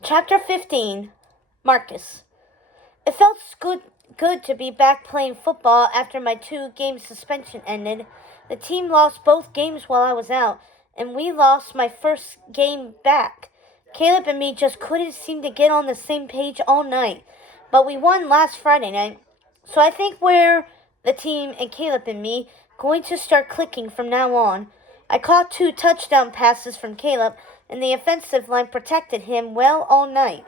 Chapter 15. Marcus. It felt good to be back playing football after my 2-game suspension ended. The team lost both games while I was out, and we lost my first game back. Caleb and me just couldn't seem to get on the same page all night, but we won last Friday night. So I think we're, the team and Caleb and me, going to start clicking from now on. I caught 2 touchdown passes from Caleb, and the offensive line protected him well all night,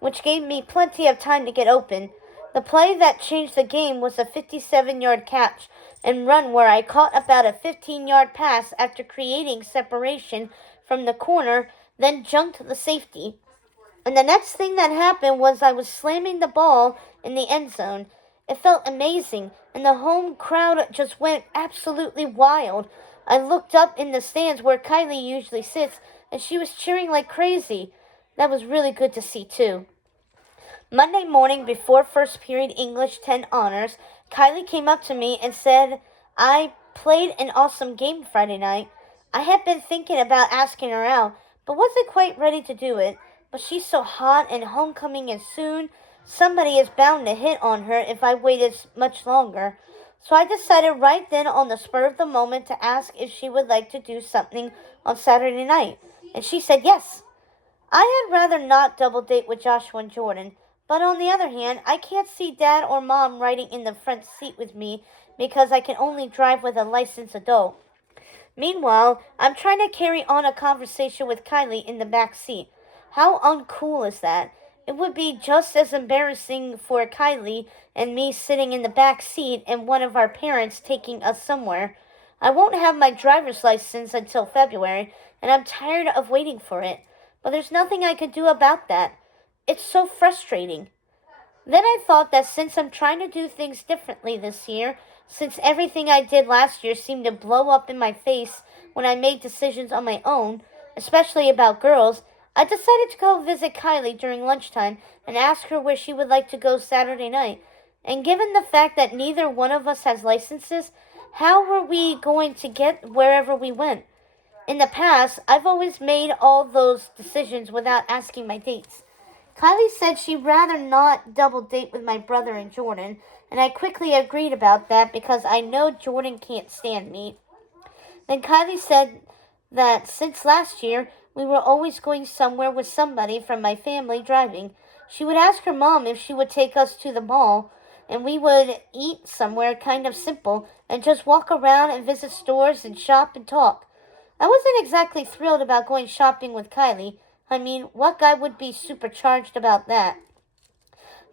which gave me plenty of time to get open. The play that changed the game was a 57-yard catch and run where I caught about a 15-yard pass after creating separation from the corner, then jumped the safety. And the next thing that happened was I was slamming the ball in the end zone. It felt amazing, and the home crowd just went absolutely wild. I looked up in the stands where Kylie usually sits, and she was cheering like crazy. That was really good to see, too. Monday morning, before first period English 10 honors, Kylie came up to me and said, "I played an awesome game Friday night." I had been thinking about asking her out, but wasn't quite ready to do it. But she's so hot and homecoming is soon. Somebody is bound to hit on her if I waited much longer. So I decided right then on the spur of the moment to ask if she would like to do something on Saturday night. And she said yes. I had rather not double date with Joshua and Jordan, but on the other hand, I can't see Dad or Mom riding in the front seat with me because I can only drive with a licensed adult. Meanwhile, I'm trying to carry on a conversation with Kylie in the back seat. How uncool is that? It would be just as embarrassing for Kylie and me sitting in the back seat and one of our parents taking us somewhere. I won't have my driver's license until February, and I'm tired of waiting for it. But there's nothing I can do about that. It's so frustrating. Then I thought that since I'm trying to do things differently this year, since everything I did last year seemed to blow up in my face when I made decisions on my own, especially about girls, I decided to go visit Kylie during lunchtime and ask her where she would like to go Saturday night. And given the fact that neither one of us has licenses, how were we going to get wherever we went? In the past, I've always made all those decisions without asking my dates. Kylie said she'd rather not double date with my brother and Jordan, and I quickly agreed about that because I know Jordan can't stand me. Then Kylie said that since last year, we were always going somewhere with somebody from my family driving. She would ask her mom if she would take us to the mall, and we would eat somewhere kind of simple and just walk around and visit stores and shop and talk. I wasn't exactly thrilled about going shopping with Kylie. I mean, what guy would be supercharged about that?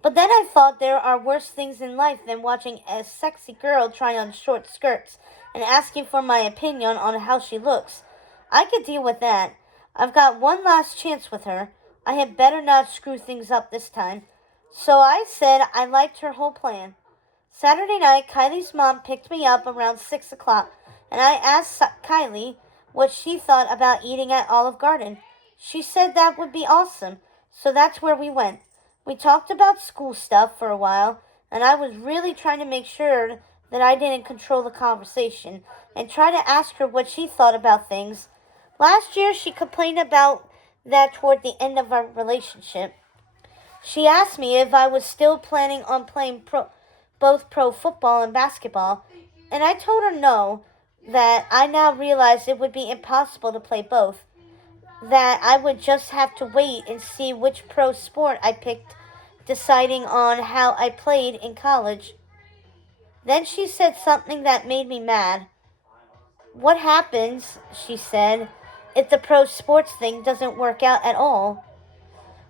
But then I thought there are worse things in life than watching a sexy girl try on short skirts and asking for my opinion on how she looks. I could deal with that. I've got one last chance with her. I had better not screw things up this time. So I said I liked her whole plan. Saturday night, Kylie's mom picked me up around 6 o'clock, and I asked Kylie what she thought about eating at Olive Garden. She said that would be awesome, so that's where we went. We talked about school stuff for a while, and I was really trying to make sure that I didn't control the conversation and try to ask her what she thought about things. Last year, she complained about that toward the end of our relationship. She asked me if I was still planning on playing both pro football and basketball, and I told her no, that I now realized it would be impossible to play both, that I would just have to wait and see which pro sport I picked, deciding on how I played in college. Then she said something that made me mad. "What happens," she said, "if the pro sports thing doesn't work out at all?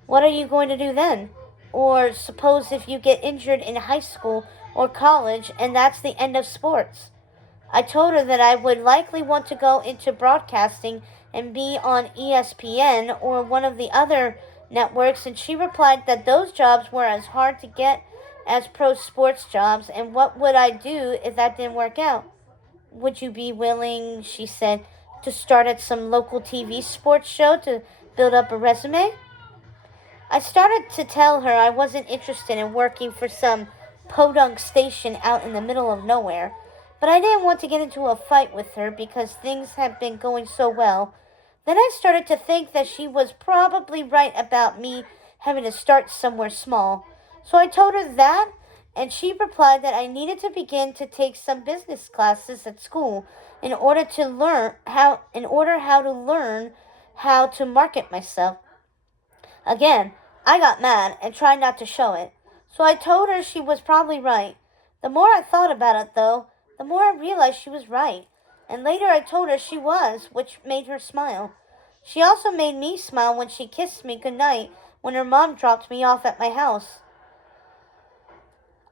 What are you going to do then? Or suppose if you get injured in high school or college and that's the end of sports?" I told her that I would likely want to go into broadcasting and be on ESPN or one of the other networks, and she replied that those jobs were as hard to get as pro sports jobs, and what would I do if that didn't work out? "Would you be willing," she said, "to start at some local TV sports show to build up a resume?" I started to tell her I wasn't interested in working for some podunk station out in the middle of nowhere, but I didn't want to get into a fight with her because things had been going so well. Then I started to think that she was probably right about me having to start somewhere small. So I told her that, and she replied that I needed to begin to take some business classes at school in order to learn how to market myself. Again, I got mad and tried not to show it. So I told her she was probably right. The more I thought about it, though, the more I realized she was right. And later I told her she was, which made her smile. She also made me smile when she kissed me goodnight when her mom dropped me off at my house.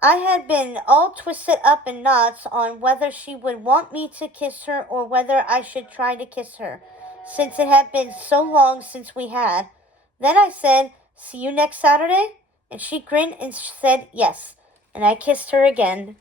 I had been all twisted up in knots on whether she would want me to kiss her or whether I should try to kiss her, since it had been so long since we had. Then I said, "See you next Saturday?" And she grinned and said yes, and I kissed her again.